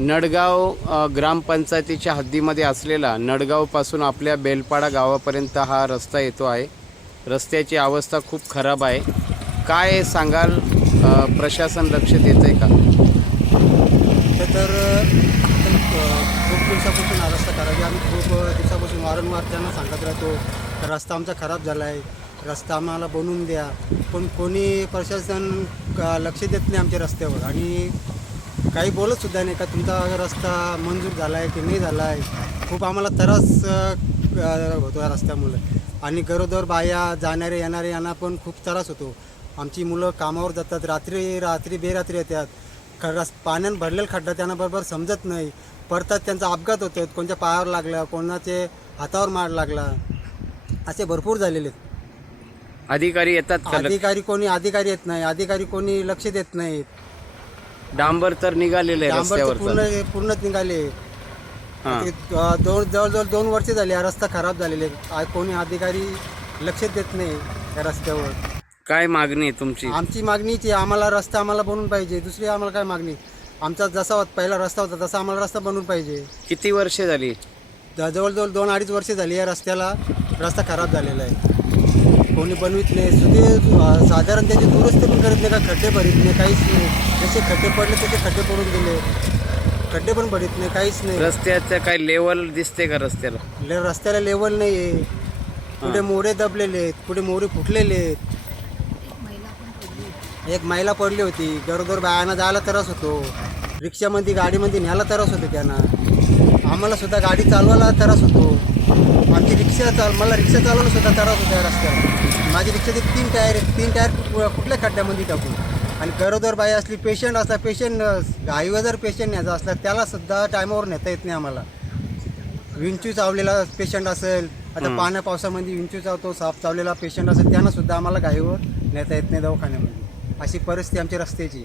नडगाव ग्रामपंचायतीच्या हद्दीमध्ये असलेला नडगावपासून आपल्या बेलपाडा गावापर्यंत हा रस्ता येतो आहे. रस्त्याची अवस्था खूप खराब आहे. काय सांगाल, प्रशासन लक्ष देतं आहे का? तर खूप दिवसापासून हा रस्ता खराब आहे. आम्ही खूप दिवसापासून वारंवार त्यांना सांगत राहतो का रस्ता आमचा खराब झाला आहे, रस्ता आम्हाला बनवून द्या. पण कोणी प्रशासन लक्ष देत नाही आमच्या रस्त्यावर आणि काही बोलतसुद्धा नाही का तुमचा रस्ता मंजूर झाला आहे की नाही झाला आहे. खूप आम्हाला त्रास होतो या रस्त्यामुळे आणि गरोदर बाया जाणारे येणारे यांना पण खूप त्रास होतो. आमची मुलं कामावर जातात, रात्री बेरात्री येतात. पाण्यानं भरलेला खड्डा त्यांना बरोबर समजत नाही. परतात त्यांचा अपघात होतो, कोणत्या पायावर लागला, कोणाचे हातावर मार लागला, असे भरपूर झालेले आहेत. अधिकारी येतात का? अधिकारी येत नाही, अधिकारी कोणी लक्ष देत नाहीत. डांबर तर निघालेले आहे डांबर तर रस्त्यावर. पूर्णच निघाले. हां. जवळजवळ 2 वर्ष झाली हा रस्ता खराब झालेले. कोणी अधिकारी लक्ष देत नाही या रस्त्यावर. काय मागणी आहे तुमची? आमची मागणीची आम्हाला रस्ता आम्हाला बनवून पाहिजे. दुसरी आम्हाला काय मागणी, आमचा जसा पहिला रस्ता होता तसा आम्हाला रस्ता बनवून पाहिजे. किती वर्षे झाली? जवळजवळ 2-2.5 वर्ष झाली या रस्त्याला. रस्ता खराब झालेला आहे, कोणी बनवित नाही. सुधे साधारण त्याचे दुरुस्ती पण करत नाही का, खड्डे भरीत नाही, काहीच नाही. जसे खड्डे पडले त्याचे खड्डे पडून गेले, खड्डे पण भरीत नाही, काहीच नाही. रस्त्याचं काय लेवल दिसते का रस्त्याला? रस्त्याला लेवल नाही आहे. पुढे मोरे दबलेले आहेत, पुढे मोरे फुटलेले आहेत. एक महिला पडली होती. गरोदर बायांना जायला त्रास होतो, रिक्षामध्ये गाडीमध्ये न्यायला त्रास होतो त्यांना. आम्हाला सुद्धा गाडी चालवायला त्रास होतो. आमची मला रिक्षा चालवायला सुद्धा त्रास होतो या रस्त्याला. माझी रिक्षाचे 3 टायर आहेत, 3 टायर कुठल्या खड्ड्यामध्ये टाकून. आणि गरोदर बाई असली, पेशंट असला, हायवे जर पेशंट न्यायचा असला त्याला सुद्धा टायमावर नेता येत नाही आम्हाला. विंचू चावलेला पेशंट असेल, आता पाण्या पावसामध्ये विंचू चावतो, साप चावलेला पेशंट असेल, त्यांना सुद्धा आम्हाला गाडीवर नेता येत नाही दवाखान्यामध्ये. अशी परिस्थिती आमच्या रस्त्याची.